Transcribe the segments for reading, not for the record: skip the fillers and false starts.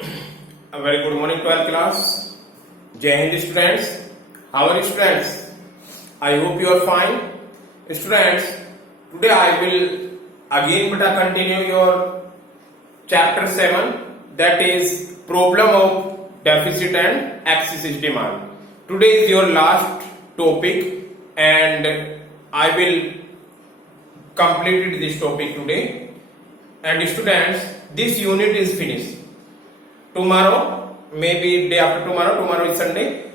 A very good morning, 12th class. Jai Hind students. How are you students? I hope you are fine. Students, today I will again continue your chapter 7, that is problem of deficit and excessive demand. Today is your last topic and I will complete this topic today. And students, this unit is finished. Tomorrow, maybe day after tomorrow is Sunday.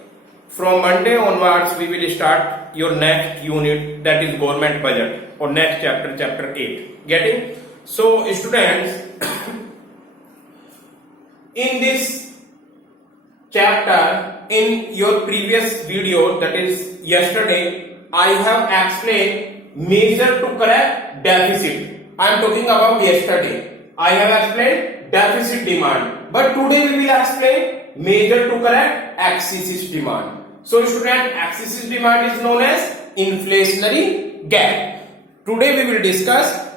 From Monday onwards, we will start your next unit, that is government budget, or next chapter, chapter 8. Getting? So, students, in this chapter, in your previous video, that is yesterday, I have explained measure to correct deficit. I am talking about yesterday. I have explained deficit demand. But today we will explain measure to correct excessive demand. So student, excessive demand is known as inflationary gap. Today we will discuss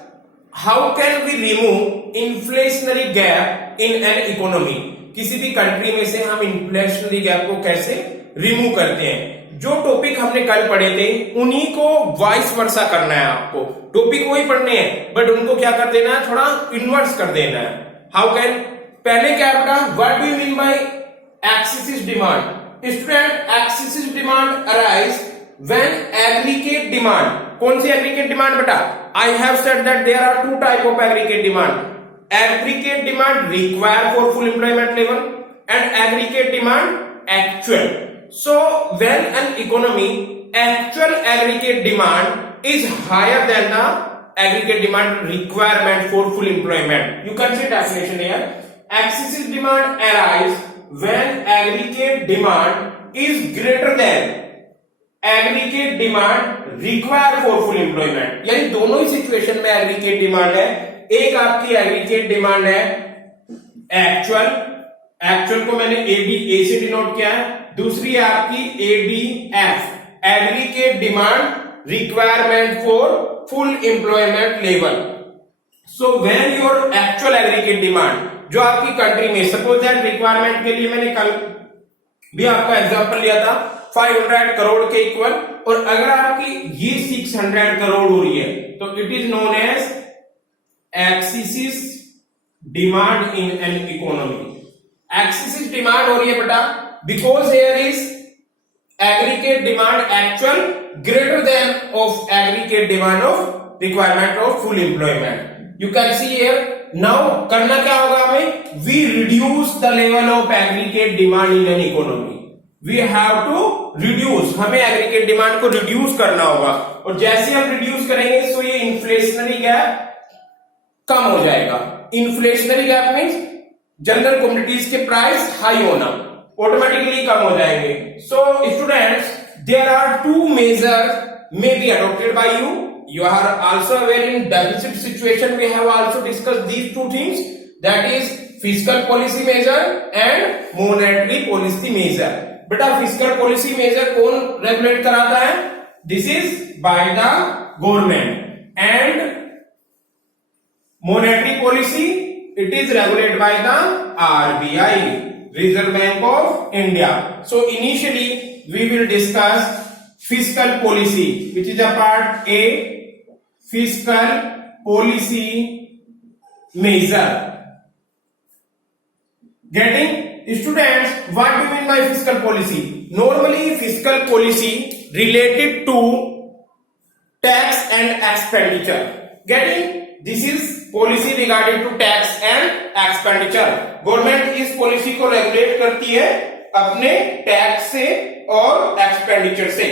how can we remove inflationary gap in an economy. किसी भी country में से हम inflationary gap को कैसे remove करते हैं. जो टॉपिक हमने कल पढ़े थे उन्हीं को वाइस वर्सा करना है. आपको टॉपिक वही पढ़ने हैं बट उनको क्या कर देना है, थोड़ा इन्वर्स कर देना है. हाउ कैन, पहले क्या बेटा, what do you mean by excessive demand? Student, excessive demand arise when aggregate demand. कौन सी एग्रीगेट डिमांड बेटा? I have said that there are two type of aggregate demand. Aggregate demand require for full employment level and aggregate demand actual. So when an economy actual aggregate demand is higher than the aggregate demand requirement for full employment. You can see definition here. Excessive demand arises when aggregate demand is greater than aggregate demand required for full employment. यानी दोनों ही situation में aggregate demand है. एक आपकी aggregate demand है actual को मैंने ए से डिनोट किया है. दूसरी है आपकी ADF, aggregate demand requirement for full employment level. So when your actual aggregate demand, जो आपकी कंट्री में, सपोज दैट रिक्वायरमेंट के लिए मैंने कल भी आपका एग्जांपल लिया था 500 करोड़ के इक्वल, और अगर आपकी ये 600 करोड़ हो रही है तो it is known as excessive demand in an economy. Excessive demand हो रही है बेटा because here is aggregate demand actual greater than of aggregate demand of requirement of full employment. You can see here. Now करना क्या होगा हमें? We reduce the level of aggregate demand in an economy. We have to reduce, हमें aggregate demand को reduce करना होगा, और जैसे हम reduce करेंगे तो ये inflationary gap कम हो जाएगा. Inflationary gap means general commodities के प्राइस हाई होना, ऑटोमेटिकली कम हो जाएंगे. So students, there are two measures may be adopted by you. You are also aware in deficit situation we have also discussed these two things, that is fiscal policy measure and monetary policy measure. बेटा fiscal policy measure कौन regulate कराता है? This is by the government, and monetary policy it is regulated by the RBI, Reserve Bank of India. So initially we will discuss fiscal policy, which is a part A, fiscal policy measure. Getting? Students, what do you mean by fiscal policy? Normally fiscal policy related to tax and expenditure. Getting? This is policy regarding to tax and expenditure. Government इस policy को regulate करती है अपने tax से और expenditure से.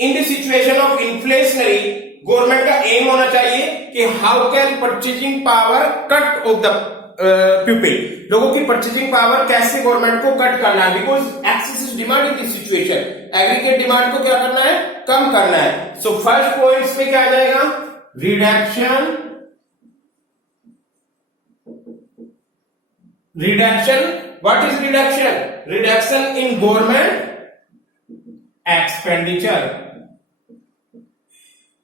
In the situation of inflationary, government का M होना चाहिए कि how can purchasing power cut off the people. लोगों की परचेजिंग पावर कैसे गवर्नमेंट को कट करना है, because excessive demand in this situation, aggregate demand को क्या करना है, कम करना है. सो फर्स्ट पॉइंट पे क्या आ जाएगा? Reduction. What is reduction? Reduction in government expenditure.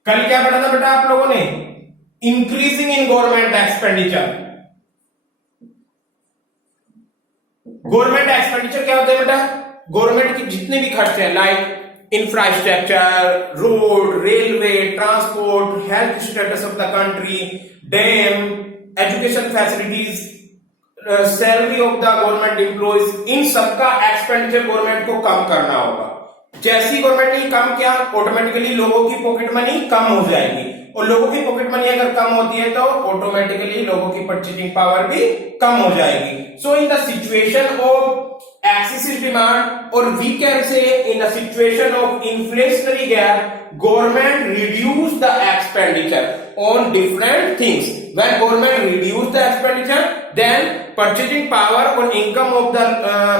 कल क्या पढ़ा था बेटा आप लोगों ने? Increasing in government expenditure. Government expenditure क्या होता है बेटा? गवर्नमेंट के जितने भी खर्चे हैं, like infrastructure, road, railway, transport, health status of the country, dam, education facilities, salary of the government employees, इन सबका एक्सपेंडिचर गवर्नमेंट को कम करना होगा। जैसी गवर्नमेंट ने कम किया, ऑटोमेटिकली लोगों की पॉकेट मनी कम हो जाएगी, और लोगों की पॉकेट मनी अगर कम होती है तो ऑटोमेटिकली लोगों की परचेजिंग पावर भी कम हो जाएगी। So in the situation of excessive demand, और we can say in the situation of inflationary gap, government reduce the expenditure on different things. When government reduce the expenditure, then purchasing power or income of the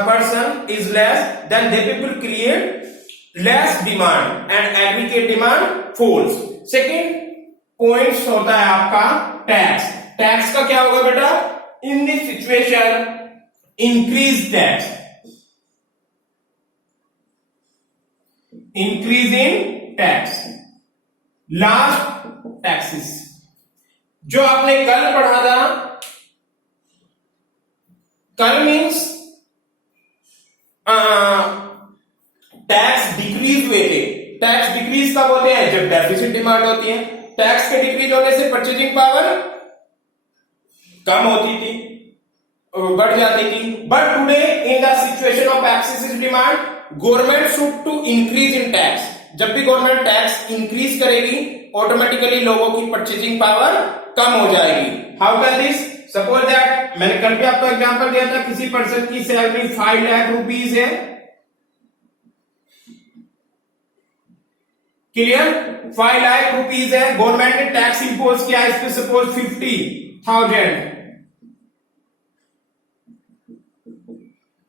person is less, then they people create less demand and aggregate demand falls. Second point होता है आपका tax. Tax का क्या होगा बेटा? In this situation increase tax, increase in tax, last taxes. जो आपने कल पढ़ा था, कल मीन्स टैक्स डिक्रीज हुए थे। टैक्स डिक्रीज कब होते हैं? जब डेफिसिट डिमांड होती है। टैक्स के डिक्रीज होने से परचेजिंग पावर कम होती थी, बढ़ जाती थी। But today in the situation of excessive demand, government should to increase in tax. जब भी गवर्नमेंट टैक्स इंक्रीज करेगी, ऑटोमेटिकली लोगों की परचेजिंग पावर कम हो जाएगी। How can this? Suppose that, मैंने कल भी आपको एग्जांपल दिया था, किसी पर्सन की सैलरी 5 लाख रुपीज है, क्लियर? 5 लाख रुपीज है, गवर्नमेंट ने टैक्स इंपोज किया इस पे सपोज 50,000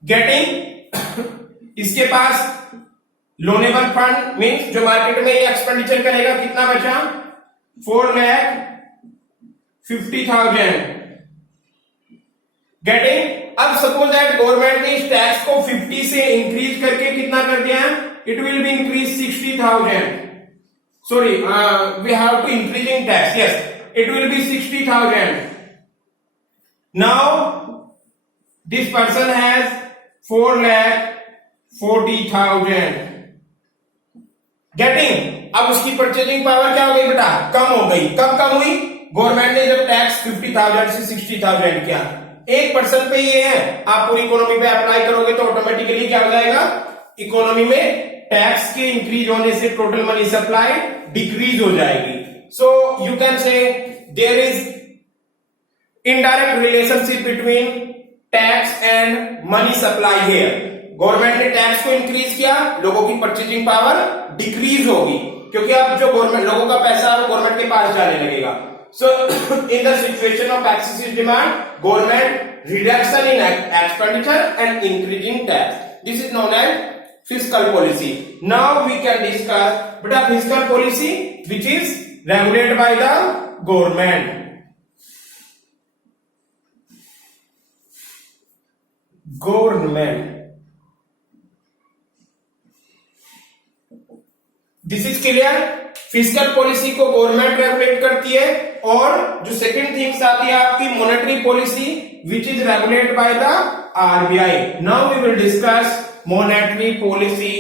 गेटिंग। इसके पास लोनेबल फंड मीन्स जो मार्केट में एक्सपेंडिचर करेगा, कितना बचा? 4,50,000 गेटिंग। अब सपोज दैट गवर्नमेंट ने इस टैक्स को 50 से इंक्रीज करके कितना कर दिया? It will be increase 60,000। Sorry, we have to increasing tax, yes, it will be 60,000। Now this person has 4,40,000 getting. अब उसकी परचेजिंग पावर क्या हो गई बेटा? कम हो गई। कब कम हुई? गवर्नमेंट ने जब टैक्स 50,000 से 60,000 किया। एक पर्सन पे ये है, आप पूरी इकोनॉमी पे अप्लाई करोगे तो ऑटोमेटिकली क्या हो जाएगा? इकोनॉमी में टैक्स के इंक्रीज होने से टोटल मनी सप्लाई डिक्रीज हो जाएगी। So you can say there is indirect relationship between tax and money supply here. Government ने टैक्स को इंक्रीज किया, लोगों की परचेजिंग पावर डिक्रीज होगी, क्योंकि अब जो गवर्नमेंट, लोगों का पैसा वो गवर्नमेंट के पास जाने लगेगा। So in the situation of excessive demand, government reduction in expenditure and increasing tax. This is known as fiscal policy. Now we can discuss but a fiscal policy which is regulated by the government. Government. This is clear? Physical policy को government regulate करती है, और जो second things आती है आपकी monetary policy which is regulated by the RBI. Now we will discuss monetary policy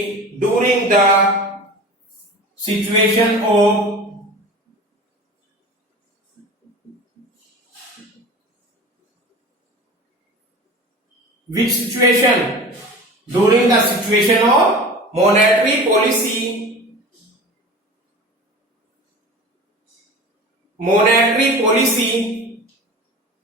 during the situation of which situation? During the situation of monetary policy. Monetary policy,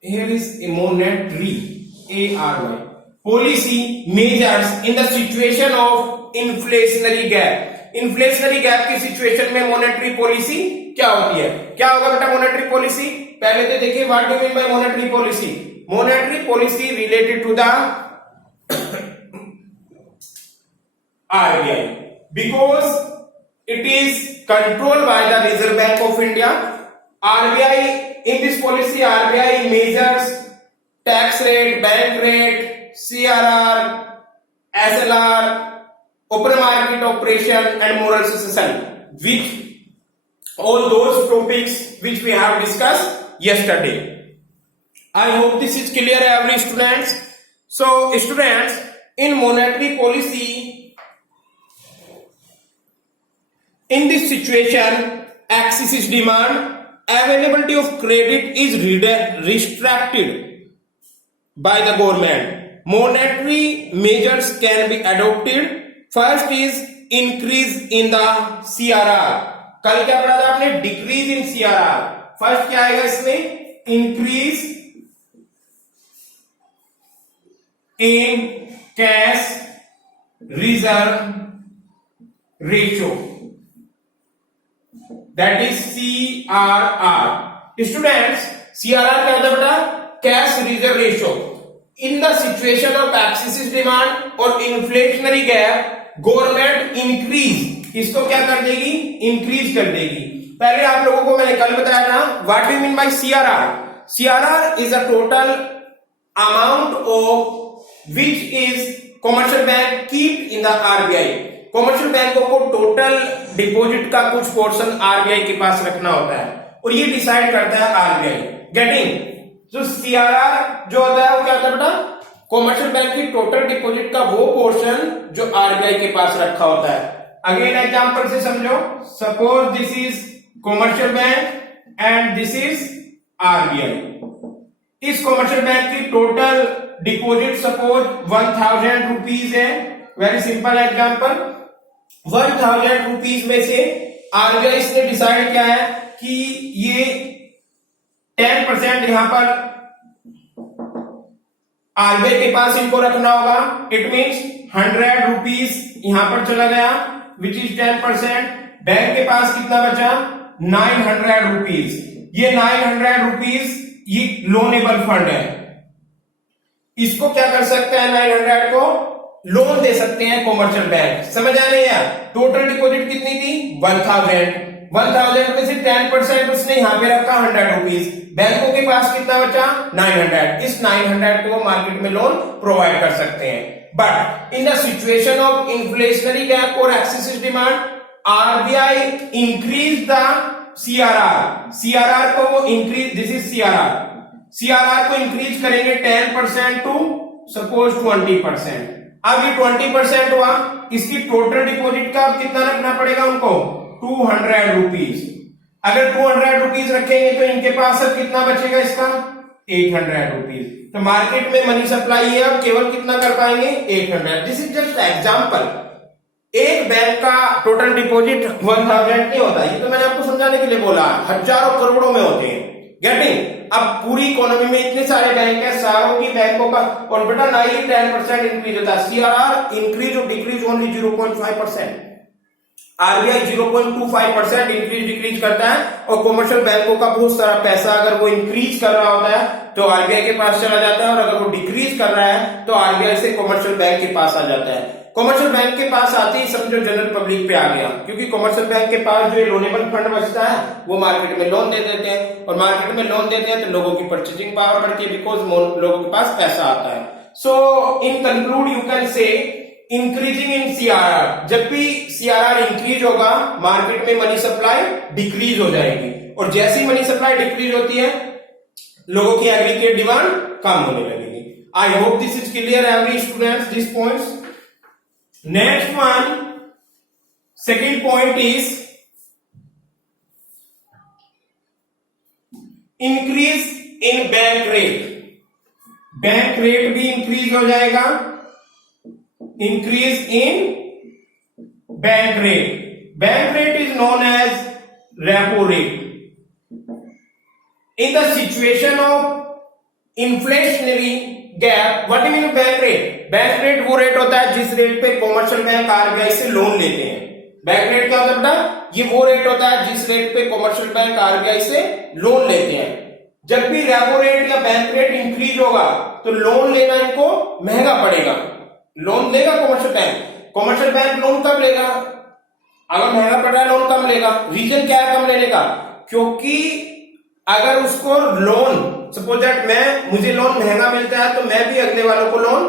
here is a monetary, A-R-Y, policy measures in the situation of inflationary gap। inflationary gap की situation में monetary policy क्या होती है? क्या होगा बेटा monetary policy? पहले तो देखिए what do mean by monetary policy. Monetary policy related to the RBI because it is controlled by the Reserve Bank of India। RBI, in this policy, RBI measures tax rate, bank rate, CRR, SLR, open market operation, and moral succession, which all those topics which we have discussed yesterday. I hope this is clear, every students. So students, in monetary policy, in this situation, excess is demand, availability of credit is restricted by the government. Monetary measures can be adopted. First is increase in the CRR. कल क्या पढ़ा था आपने? Decrease in CRR. First क्या आएगा इसमें? Increase in cash reserve ratio, that is CRR. Students, CRR क्या होता है बेटा? Cash reserve ratio. In the situation of excessive demand और इन्फ्लेशनरी गैप, गवर्नमेंट इंक्रीज, इसको क्या कर देगी? इंक्रीज कर देगी. पहले आप लोगों को मैंने कल बताया था what do mean bye CRR. CRR is a total amount of which is commercial bank keep in the RBI. Commercial बैंकों को टोटल डिपॉजिट का कुछ पोर्शन RBI के पास रखना होता है और ये डिसाइड करता है RBI. गेटिंग? जो CRR जो होता है वो क्या होता है बेटा? कमर्शियल बैंक की टोटल डिपॉजिट का वो पोर्शन जो RBI के पास रखा होता है. अगेन एग्जांपल से समझो. Suppose this is commercial bank and this is RBI. इस कमर्शियल बैंक की टोटल डिपॉजिट सपोज 1000 रुपीज है. Very simple example. 1000 रुपीज में से RBI ने डिसाइड किया है कि ये 10% यहां पर RBI के पास इनको रखना होगा. इट मीन्स 100 रुपीज यहां पर चला गया विच इज 10%. बैंक के पास कितना बचा? 900 रुपीज. ये 900 रुपीज ये लोनेबल फंड है. इसको क्या कर सकते हैं? 900 को लोन दे सकते हैं कमर्शियल बैंक. समझ आ रही है? टोटल डिपॉजिट कितनी थी? 1000. 1000 में से 10% उसने यहां पे रखा 100 रुपीज. बैंकों के पास कितना बचा? 900. इस 900 को मार्केट में लोन प्रोवाइड कर सकते हैं. But in the situation of inflationary gap और excessive demand, RBI increase the CRR को वो इंक्रीज, दिस इज CRR को इंक्रीज करेंगे 10% टू सपोज 20%. अब ये 20% हुआ. इसकी टोटल डिपॉजिट का अब कितना रखना पड़ेगा उनको? 200 रुपीज. अगर 200 रुपीज रखेंगे तो इनके पास अब कितना बचेगा इसका? 800 रुपीज. तो मार्केट में मनी सप्लाई है, अब केवल कितना कर पाएंगे? 800. This is just example. एक बैंक का टोटल डिपॉजिट 1000 नहीं होता. ये तो मैंने आपको समझाने के लिए बोला. हजारों करोड़ों में होते हैं. गेटिंग? अब पूरी इकोनॉमी में इतने सारे बैंक है, सारों की बैंकों का और बेटा ना ही 10% इंक्रीज होता है. CRR इंक्रीज और decrease only 0.5%. RBI 0.25% increase decrease करता है और कमर्शियल बैंकों का बहुत सारा पैसा अगर वो इंक्रीज कर रहा होता है तो RBI के पास चला जाता है और अगर वो डिक्रीज कर रहा है तो RBI से कमर्शियल बैंक के पास आ जाता है. कमर्शियल बैंक के पास आते ही समझो जनरल पब्लिक पे आ गया, क्योंकि कमर्शियल बैंक के पास जो लोनेबल फंड बचता है वो मार्केट में लोन दे देते हैं और मार्केट में लोन देते हैं तो लोगों की परचेजिंग पावर बढ़ती है बिकॉज लोगों के पास पैसा आता है. So in conclude you can say increasing in CRR. जब भी CRR इंक्रीज होगा मार्केट में मनी सप्लाई डिक्रीज हो जाएगी और जैसी मनी सप्लाई डिक्रीज होती है लोगों की एग्रीगेट डिमांड कम होने लगेगी. I hope this is clear every students this points. Next one, second point is increase in bank rate. Bank rate भी इंक्रीज हो जाएगा. Increase in bank rate. Bank rate is known as repo rate. In the situation of inflationary gap, what do mean bank rate? Bank rate वो rate होता है जिस rate पे commercial bank RBI से loan लेते हैं. बैंक रेट क्या होता है बेटा? ये वो रेट होता है जिस रेट पे कमर्शियल बैंक RBI से लोन लेते हैं. जब भी रेपो रेट या बैंक रेट इंक्रीज होगा तो लोन लेना इनको महंगा पड़ेगा. लोन देगा कमर्शियल बैंक लोन कब लेगा? अगर महंगा पड़ रहा है लोन कम लेगा. रीजन क्या है कम लेने का? क्योंकि अगर उसको लोन सपोज दैट मुझे लोन महंगा मिलता है तो मैं भी अगले वालों को लोन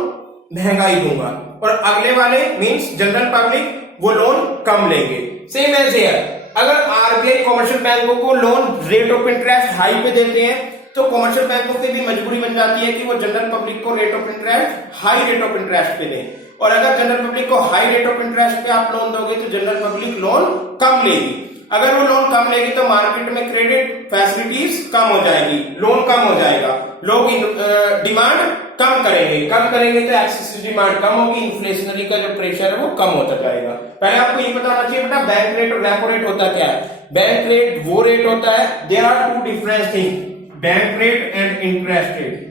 महंगा ही दूंगा और अगले वाले मींस जनरल पब्लिक वो लोन कम लेंगे. सेम एज हियर, अगर RBI कमर्शियल बैंकों को loan rate of interest high पे देते हैं तो कॉमर्शियल बैंकों की भी मजबूरी बन जाती है कि वो जनरल पब्लिक को rate of interest high rate of interest पे दें, और अगर जनरल पब्लिक को हाई रेट ऑफ इंटरेस्ट पे आप लोन दोगे तो जनरल पब्लिक लोन कम लेगी। अगर वो लोन कम लेगी तो मार्केट में क्रेडिट फैसिलिटीज कम हो जाएगी, लोन कम हो जाएगा, लोग डिमांड कम करेंगे तो एक्सेसिव डिमांड कम होगी, इन्फ्लेशनरी का जो प्रेशर है वो कम होता जाएगा। पहले आपको ये पता होना चाहिए बेटा बैंक रेट और रेपो रेट होता क्या है। बैंक रेट वो रेट होता है, there are two different thing, bank rate and interest rate,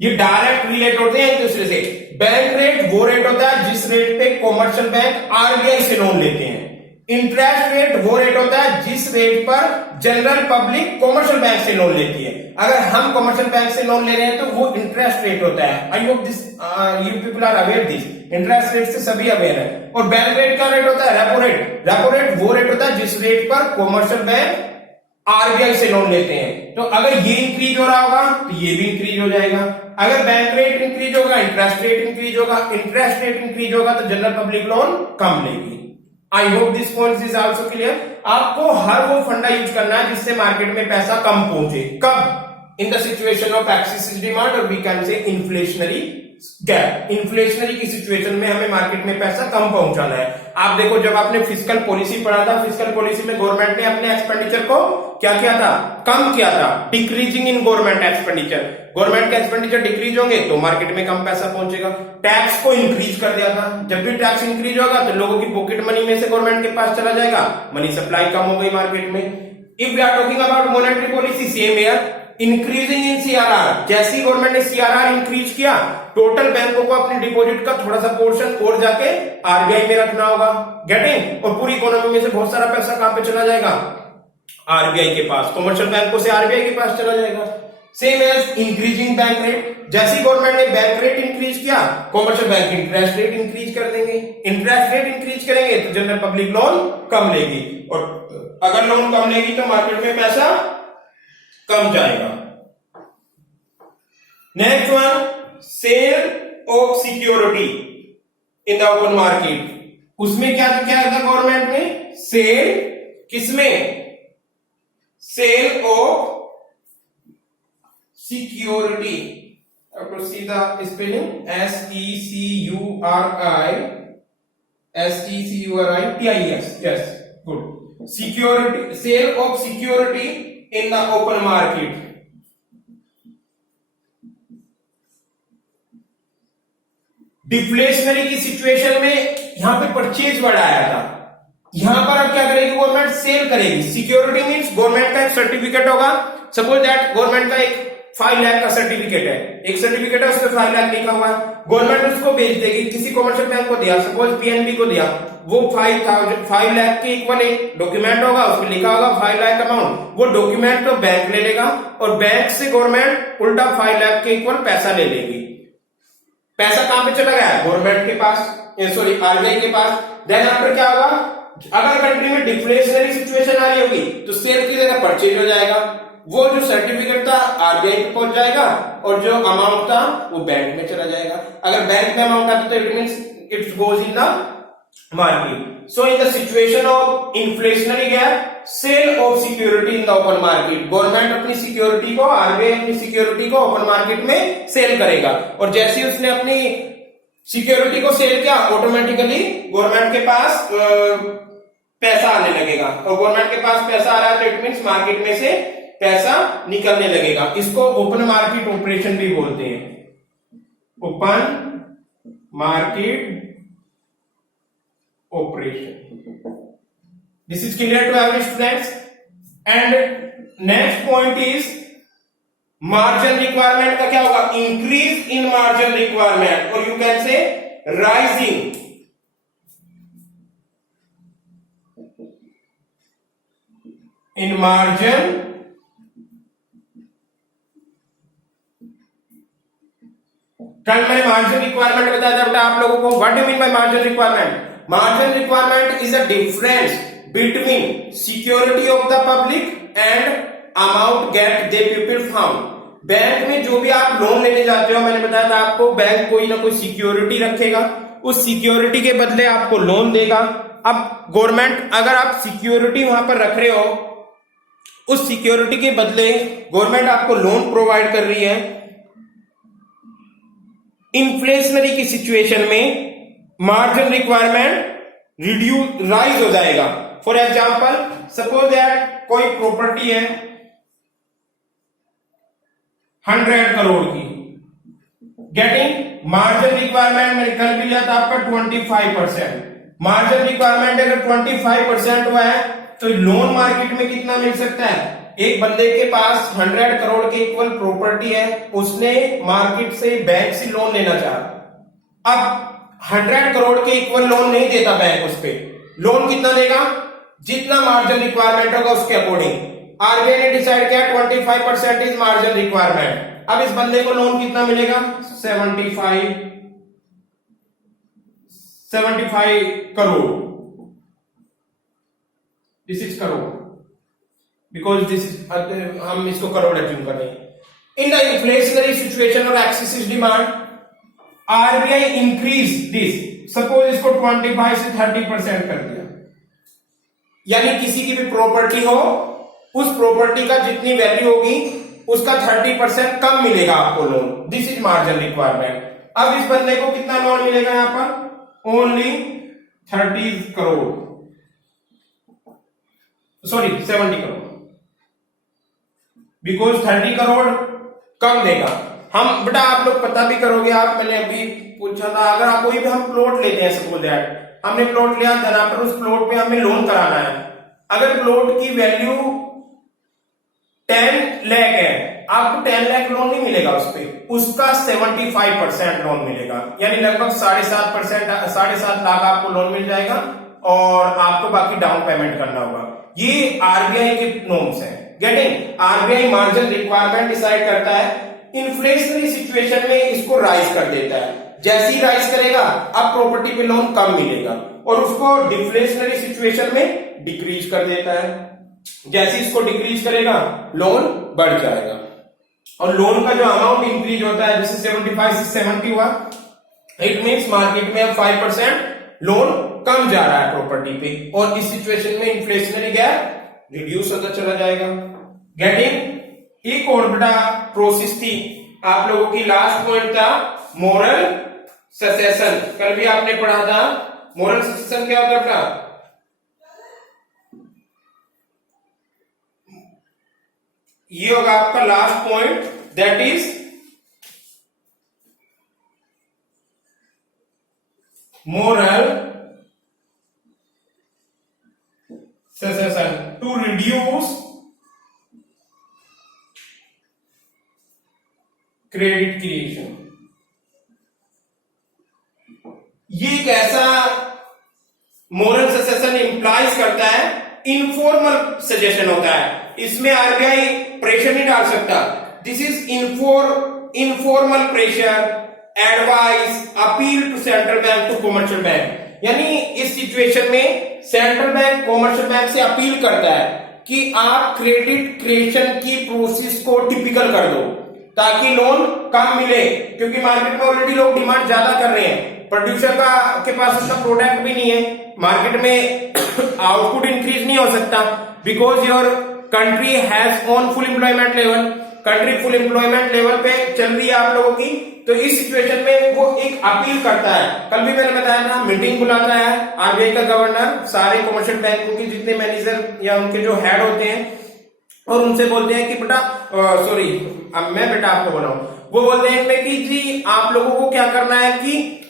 ये डायरेक्ट रिलेट होते हैं एक दूसरे से। बैंक रेट वो रेट होता है जिस रेट पे कॉमर्शियल बैंक आरबीआई से लोन लेते हैं। इंटरेस्ट रेट वो रेट होता है जिस रेट पर जनरल पब्लिक कॉमर्शियल बैंक से लोन लेती है। अगर हम कॉमर्शियल बैंक से लोन ले रहे हैं तो वो इंटरेस्ट रेट होता है। I hope this you people are aware this, interest rate से सभी अवेयर है। और बैंक रेट का रेट होता है रेपो रेट। रेपो रेट वो रेट होता है जिस रेट पर कॉमर्शियल बैंक आरबीआई से लोन लेते हैं। तो अगर ये इंक्रीज हो रहा होगा तो ये भी इंक्रीज हो जाएगा। अगर बैंक रेट इंक्रीज होगा, इंटरेस्ट रेट इंक्रीज होगा, इंटरेस्ट रेट इंक्रीज होगा तो जनरल पब्लिक लोन कम लेगी। आई hope this point is also clear. आपको हर वो फंडा यूज करना है जिससे मार्केट में पैसा कम पहुंचे। कब? In the situation of excessive demand और we can say inflationary gap. Inflationary की सिचुएशन में हमें मार्केट में पैसा कम पहुंचाना है। आप देखो जब आपने फिस्कल पॉलिसी पढ़ा था, फिस्कल पॉलिसी में गवर्नमेंट ने अपने एक्सपेंडिचर को क्या किया था? कम किया था। Decreasing in government expenditure. Government के एक्सपेंडिचर डिक्रीज होंगे तो मार्केट में कम पैसा पहुंचेगा। टैक्स को इंक्रीज कर दिया था। जब भी टैक्स इंक्रीज होगा तो लोगों की पॉकेट मनी में से गवर्नमेंट के पास चला जाएगा, मनी सप्लाई कम हो गई मार्केट में। If we are talking about monetary policy, same here, increasing in CRR. जैसी गवर्नमेंट ने सीआरआर इंक्रीज किया, टोटल बैंकों को अपने डिपॉजिट का थोड़ा सा पोर्शन और जाके आरबीआई में रखना होगा। गेटिंग? और पूरी इकोनॉमी में से बहुत सारा पैसा कहां पे चला जाएगा? आरबीआई के पास। कमर्शियल बैंकों से आरबीआई के पास चला जाएगा। Same as increasing bank rate. जैसी गवर्नमेंट ने बैंक रेट इंक्रीज किया, commercial bank interest rate increase कर देंगे। इंटरेस्ट रेट इंक्रीज करेंगे तो जनरल पब्लिक लोन कम लेगी, और अगर लोन कम लेगी तो मार्केट में पैसा कम जाएगा। Next one, sale of security in the open market. उसमें क्या क्या था गवर्नमेंट ने? सेल, किसमें? Sale of security. आपको सीधा spelling SECURITIS, yes, good. Security, sale of security in the open market. Deflationary की सिचुएशन में यहां पे परचेज वर्ड आया था। यहां पर अब क्या करेगी गवर्नमेंट? सेल करेगी। सिक्योरिटी मींस गवर्नमेंट का एक सर्टिफिकेट होगा। सपोज दैट गवर्नमेंट का एक 5 लाख का सर्टिफिकेट है, एक सर्टिफिकेट है उसमें 5 लाख लिखा हुआ है। गवर्नमेंट उसको बेच देगी, किसी कमर्शियल बैंक को दिया, सपोज पीएनबी को दिया, वो 5 लाख के इक्वल एक डॉक्यूमेंट होगा, उसमें लिखा होगा 5 लाख अमाउंट। वो डॉक्यूमेंट तो बैंक ले लेगा और बैंक से गवर्नमेंट उल्टा 5 लाख के इक्वल पैसा ले लेगी। पैसा कहां पे चला गया? गवर्नमेंट के पास, सॉरी आरबीआई के पास। देन आफ्टर क्या होगा? अगर कंट्री में डिफ्लेशनरी सिचुएशन आ रही होगी तो सेल की जगह परचेज हो जाएगा। वो जो सर्टिफिकेट था आरबीआई पे पहुंच जाएगा और जो अमाउंट था वो बैंक में चला जाएगा। अगर बैंक में अमाउंट आता तो it means it goes in the market. So in the situation of inflationary gap, sale of security in the open market. Government अपनी सिक्योरिटी को, आरबीआई अपनी सिक्योरिटी को ओपन मार्केट में सेल करेगा, और जैसे ही उसने अपनी सिक्योरिटी को सेल किया, ऑटोमेटिकली गवर्नमेंट के पास पैसा आने लगेगा। और गवर्नमेंट के पास पैसा आ रहा है तो इट मींस मार्केट में से पैसा निकलने लगेगा। इसको ओपन मार्केट ऑपरेशन भी बोलते हैं। Open market operation. This is clear to every students. And next point is margin requirement का क्या होगा? इंक्रीज इन मार्जिन रिक्वायरमेंट, और you can say rising in margin कल मैंने मार्जिन रिक्वायरमेंट बताया था आप लोगों को। What do mean by margin requirement? Margin requirement is a difference between security of the public and amount get they people from. Bank में जो भी आप लोन लेने जाते हो, मैंने बताया था आपको, बैंक कोई ना कोई सिक्योरिटी रखेगा, उस सिक्योरिटी के बदले आपको लोन देगा। अब गवर्नमेंट, अगर आप सिक्योरिटी वहां पर रख रहे हो उस सिक्योरिटी के बदले गवर्नमेंट आपको लोन प्रोवाइड कर रही है। इन्फ्लेशनरी की सिचुएशन में मार्जिन रिक्वायरमेंट राइज हो जाएगा। फॉर एग्जाम्पल सपोज दैट कोई प्रॉपर्टी है 100 करोड़ की, गेटिंग मार्जिन रिक्वायरमेंट मैंने कल भी लिया था आपका 25%। मार्जिन रिक्वायरमेंट अगर 25% हुआ है तो लोन मार्केट में कितना मिल सकता है? एक बंदे के पास 100 करोड़ के इक्वल प्रॉपर्टी है, उसने मार्केट से बैंक से लोन लेना चाहा। अब 100 करोड़ के इक्वल लोन नहीं देता बैंक, उस पे लोन कितना देगा? जितना मार्जिन रिक्वायरमेंट होगा उसके अकॉर्डिंग। आरबीआई ने डिसाइड किया 25% इज मार्जिन रिक्वायरमेंट। अब इस बंदे को लोन कितना मिलेगा? 75 crore. This is crore, because this is, हम इसको करोड़ एज्यूम कर रहे हैं। इन द इन्फ्लेशनरी सिचुएशन और excessive demand, RBI increase this. Suppose इसको 25 से 30% कर दिया, यानी किसी की भी प्रॉपर्टी हो, उस प्रॉपर्टी का जितनी वैल्यू होगी उसका 30% कम मिलेगा आपको loan. This is margin requirement. अब इस बंदे को कितना लोन मिलेगा यहां पर? Only 30 crore, sorry 70 crore, because 30 crore कम देगा। हम बेटा आप लोग पता भी करोगे, आप मैंने अभी पूछा था, अगर आप कोई भी हम प्लॉट लेते हैं, सपोज दैट हमने प्लॉट लिया, देन आफ्टर उस प्लॉट पे हमें लोन कराना है। अगर प्लॉट की वैल्यू 10 लाख है, आपको 10 लाख लोन नहीं मिलेगा उस पे, उसका 75% लोन मिलेगा, यानी लगभग 7.5 लाख आपको लोन मिल जाएगा और आपको बाकी डाउन पेमेंट करना होगा। ये आरबीआई के नॉर्म्स हैं। Getting? RBI margin requirement decide करता है, इन्फ्लेशनरी सिचुएशन में इसको राइज कर देता है। जैसे ही राइज करेगा अब प्रॉपर्टी पे लोन कम मिलेगा और उसको डिफ्लेशनरी सिचुएशन में डिक्रीज कर देता है। जैसे इसको डिक्रीज करेगा लोन बढ़ जाएगा और लोन का जो अमाउंट इंक्रीज होता है, जैसे 75 से 70 हुआ, इट मींस मार्केट में अब 5% लोन कम जा रहा है प्रॉपर्टी पे और इस सिचुएशन में इन्फ्लेशनरी गैप रिड्यूस होता चला जाएगा। गेटिंग? एक और बड़ा प्रोसेस थी आप लोगों की, लास्ट पॉइंट था मोरल ससेशन। कल भी आपने पढ़ा था मोरल ससेशन क्या होता था? ये होगा आपका last point, that is moral suasion to reduce credit creation. ये एक ऐसा मोरल ससेशन इंप्लाइज करता है, इनफॉर्मल सजेशन होता है, इसमें आरबीआई प्रेशर नहीं डाल सकता। This is informal pressure, advice, appeal to central bank to commercial bank. यानी इस सिचुएशन में सेंट्रल बैंक कॉमर्शियल बैंक से अपील करता है कि आप क्रेडिट क्रिएशन की प्रोसेस को टिपिकल कर दो ताकि लोन कम मिले, क्योंकि मार्केट में ऑलरेडी लोग डिमांड ज्यादा कर रहे हैं, प्रोड्यूसर के पास उसका प्रोडक्ट भी नहीं है, मार्केट में आउटपुट इंक्रीज नहीं हो सकता, because your country has on full employment level, country full employment level पे चल रही है आप लोगों की। तो इस सिचुएशन में वो एक अपील करता है। कल भी मैंने बताया था, मीटिंग बुलाता है आरबीआई का गवर्नर सारे कमर्शियल बैंकों के जितने मैनेजर या उनके जो हेड होते हैं और उनसे बोलते हैं कि बेटा सॉरी अब मैं बेटा आपको बोला हूं, वो बोलते हैं कि जी आप लोगों को क्या करना है कि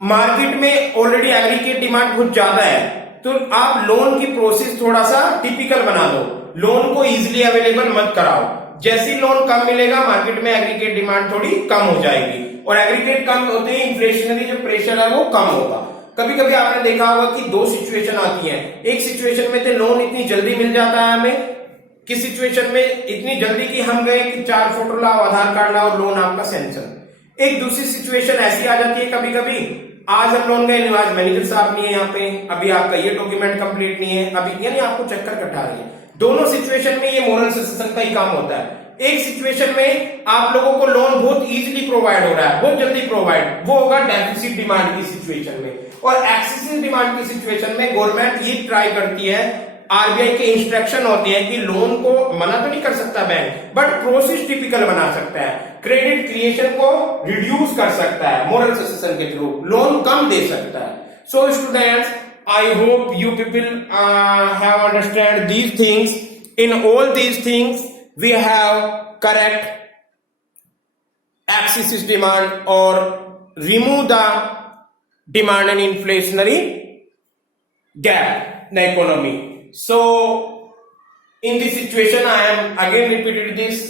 मार्केट में ऑलरेडी एग्रीगेट डिमांड बहुत ज्यादा है, तो आप लोन की प्रोसेस थोड़ा सा टिपिकल बना दो, लोन को इजीली अवेलेबल मत कराओ। जैसे लोन कम मिलेगा मार्केट में एग्रीगेट डिमांड थोड़ी कम हो जाएगी और एग्रीगेट कम होते ही इन्फ्लेशनरी जो प्रेशर है वो कम होगा। कभी कभी आपने देखा होगा कि दो सिचुएशन आती है, एक सिचुएशन में तो लोन इतनी जल्दी मिल जाता है हमें, किस सिचुएशन में इतनी जल्दी कि हम गए कि 4 फोटो लाओ, आधार कार्ड लाओ, लोन आपका सैंक्शन। एक दूसरी सिचुएशन ऐसी आ जाती है कभी कभी, आज हम लोन गए, आज मैनेजर साहब नहीं है यहाँ पे, अभी आपका ये डॉक्यूमेंट कंप्लीट नहीं है, अभी यानी आपको चक्कर कटा रही है। दोनों सिचुएशन में ये मोरल ससेशन का ही काम होता है। एक सिचुएशन में आप लोगों को लोन बहुत इजीली प्रोवाइड हो रहा है, बहुत जल्दी प्रोवाइड, वो होगा डेफिसिट डिमांड की सिचुएशन में। और एक्सेसिव डिमांड की सिचुएशन में गवर्नमेंट ये ट्राई करती है आरबीआई के इंस्ट्रक्शन होते हैं कि लोन को मना तो नहीं कर सकता बैंक, बट प्रोसेस टिपिकल बना सकता है, क्रेडिट क्रिएशन को रिड्यूस कर सकता है, मोरल ससेशन के थ्रू लोन कम दे सकता है। So students, I hope you people have understand these things. In all these things we have correct excessive demand or remove the demand and inflationary gap in the economy. So in this situation I am again repeated this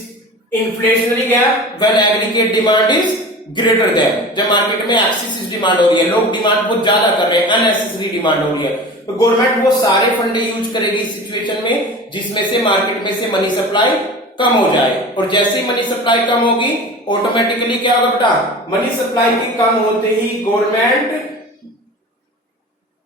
inflationary gap when aggregate demand is greater than, जब market में excessive demand हो रही है, लोग demand बहुत ज्यादा कर रहे हैं, अननेसेसरी डिमांड हो रही है, तो गवर्नमेंट वो सारे फंडे यूज करेगी इस सिचुएशन में जिसमें से मार्केट में से मनी सप्लाई कम हो जाए। और जैसे ही मनी सप्लाई कम होगी ऑटोमेटिकली क्या होगा बेटा, मनी सप्लाई की कम होते ही गवर्नमेंट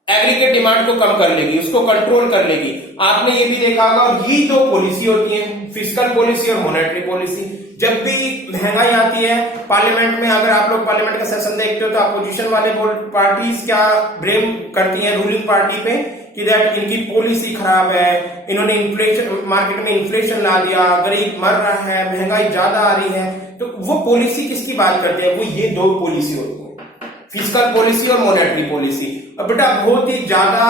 एग्रीगेट डिमांड को कम कर लेगी, उसको कंट्रोल कर लेगी। आपने ये भी देखा होगा, और ये दो पॉलिसी होती है, फिस्कल पॉलिसी और मॉनेटरी पॉलिसी। जब भी महंगाई आती है पार्लियामेंट में, अगर आप लोग पार्लियामेंट का सेशन देखते हो तो अपोजिशन वाले पार्टीज क्या ब्लेम करती हैं रूलिंग पार्टी पे कि दैट इनकी पॉलिसी खराब है, इन्होंने इन्फ्लेशन, मार्केट में इन्फ्लेशन ला दिया, गरीब मर रहा है, महंगाई ज्यादा आ रही है। तो वो पॉलिसी किसकी बात करते हैं, वो ये दो पॉलिसी होती है, फिस्कल पॉलिसी और मॉनेटरी पॉलिसी। अब बेटा बहुत ही ज्यादा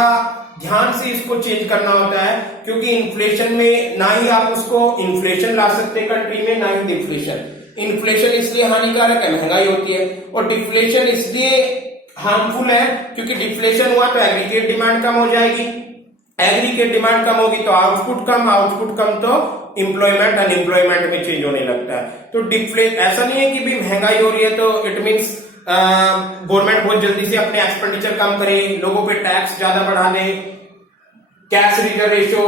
ध्यान से इसको चेंज करना होता है, क्योंकि इन्फ्लेशन में ना ही आप उसको इन्फ्लेशन ला सकते कंट्री में, ना ही डिफ्लेशन। इन्फ्लेशन इसलिए हानिकारक है, महंगाई होती है, और डिफ्लेशन इसलिए हार्मफुल है क्योंकि डिफ्लेशन हुआ तो एग्रीगेट डिमांड कम हो जाएगी, एग्रीगेट डिमांड कम होगी तो आउटपुट कम, आउटपुट कम तो एम्प्लॉयमेंट अनएम्प्लॉयमेंट में चेंज होने लगता है। तो डिफ्लेशन ऐसा नहीं है कि भी महंगाई हो रही है तो इट मीन्स गवर्नमेंट बहुत जल्दी से अपने एक्सपेंडिचर कम करे, लोगों पे टैक्स ज्यादा बढ़ा दे, कैश रिजर्व रेशियो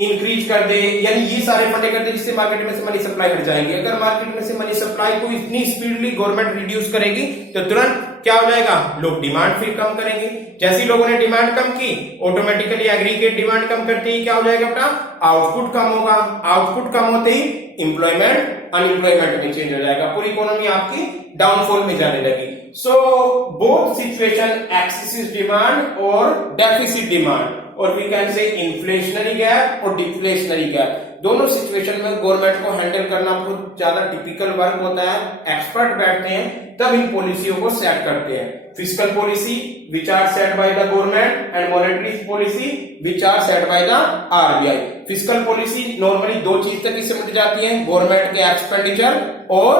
इंक्रीज कर दे, यानी ये सारे फंडे कर दे जिससे मार्केट में से मनी सप्लाई हट जाएगी। अगर मार्केट में से मनी सप्लाई को इतनी स्पीडली गवर्नमेंट रिड्यूस करेगी तो तुरंत क्या हो जाएगा, लोग डिमांड फिर कम करेंगे। जैसे लोगों ने डिमांड कम की ऑटोमेटिकली एग्रीगेट डिमांड कम करते ही क्या हो जाएगा बेटा, आउटपुट कम होगा, आउटपुट कम होते ही एम्प्लॉयमेंट अनएम्प्लॉयमेंट में चेंज हो जाएगा, पूरी इकोनॉमी आपकी डाउनफॉल में जाने लगी। So both situation excessive demand और डेफिसिट डिमांड, और we can say inflationary gap और डिफ्लेशनरी गैप, दोनों सिचुएशन में गवर्नमेंट को हैंडल करना बहुत ज्यादा टिपिकल वर्क होता है। एक्सपर्ट बैठते हैं तब इन पॉलिसियों को सेट करते हैं। Fiscal policy which are set by the government and monetary policy which are set by the RBI. Fiscal policy normally दो चीज तक ही सिमट जाती है, गवर्नमेंट के एक्सपेंडिचर और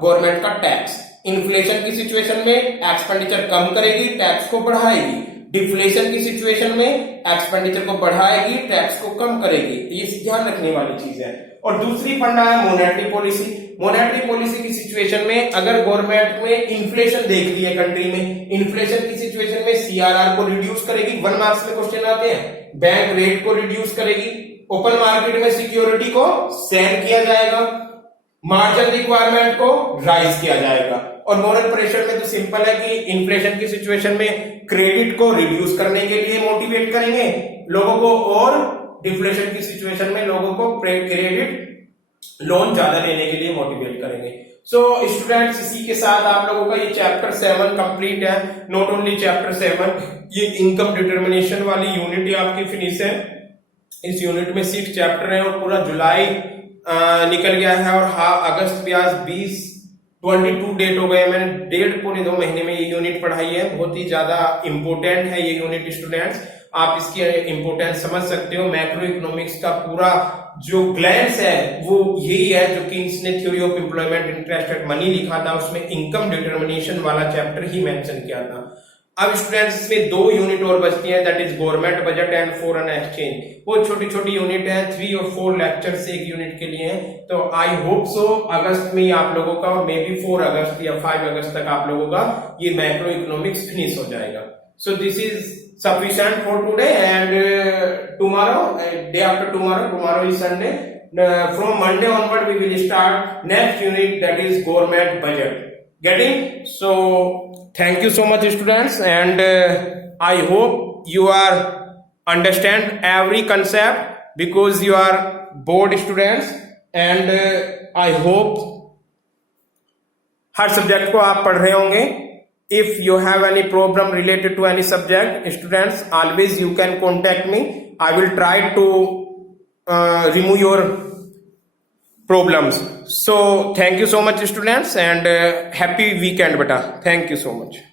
गवर्नमेंट का टैक्स। इन्फ्लेशन की सिचुएशन में एक्सपेंडिचर कम करेगी, टैक्स को बढ़ाएगी, डिफ्लेशन की सिचुएशन में एक्सपेंडिचर को बढ़ाएगी, टैक्स को कम करेगी। ये ध्यान रखने वाली चीज है। और दूसरी फंडा है मोनेटरी पॉलिसी। मोनेटरी पॉलिसी की सिचुएशन में अगर गवर्नमेंट में इन्फ्लेशन देख रही है कंट्री में, इन्फ्लेशन की सिचुएशन में सीआरआर को रिड्यूस करेगी, 1 मार्क्स में क्वेश्चन आते हैं, बैंक रेट को रिड्यूस करेगी, ओपन मार्केट में सिक्योरिटी को सेल किया जाएगा, मार्जिन रिक्वायरमेंट को राइज किया जाएगा। और मोरल प्रेशर में तो सिंपल है कि इन्फ्लेशन की सिचुएशन में क्रेडिट को रिड्यूस करने के लिए मोटिवेट करेंगे लोगों को, और डिफ्लेशन की सिचुएशन में लोगों को क्रेडिट लोन ज्यादा लेने के लिए मोटिवेट करेंगे। सो स्टूडेंट्स, इसी के साथ आप लोगों का ये चैप्टर 7 कंप्लीट है। नॉट ओनली चैप्टर 7, ये इनकम डिटर्मिनेशन वाली यूनिट आपकी फिनिश है। इस यूनिट में 6 चैप्टर है और पूरा जुलाई निकल गया है, और अगस्त भी आज 22 डेट हो गए। मैंने 1.5-2 महीने में ये यूनिट पढ़ाई है। बहुत ही ज्यादा इंपोर्टेंट है ये यूनिट स्टूडेंट्स, आप इसकी इंपोर्टेंस समझ सकते हो। मैक्रो इकोनॉमिक्स का पूरा जो ग्लैंस है वो यही है जो कीन्स ने theory of employment interest eight money लिखा था, उसमें इनकम डिटर्मिनेशन वाला चैप्टर ही मेंशन किया था। अब स्टूडेंट्स इसमें 2 यूनिट और बचती है, that is government budget and foreign exchange. वो छोटी छोटी यूनिट है, 3 और 4 लेक्चर्स एक यूनिट के लिए है। तो आई होप सो अगस्त में आप लोगों का, और मे बी 4 अगस्त या 5 अगस्त तक आप लोगों का ये मैक्रो इकोनॉमिक्स फिनिश हो जाएगा। So this is sufficient for today, and tomorrow, day after tomorrow is Sunday, from Monday onward we will start next unit, that is government budget. Getting? So thank you so much students, and I hope you are understand every concept because you are board students, and I hope her subject को आप पढ़ रहे होंगे if you have any problem related to any subject, students, always you can contact me. I will try to remove your problems. So thank you so much, students, and happy weekend beta. Thank you so much.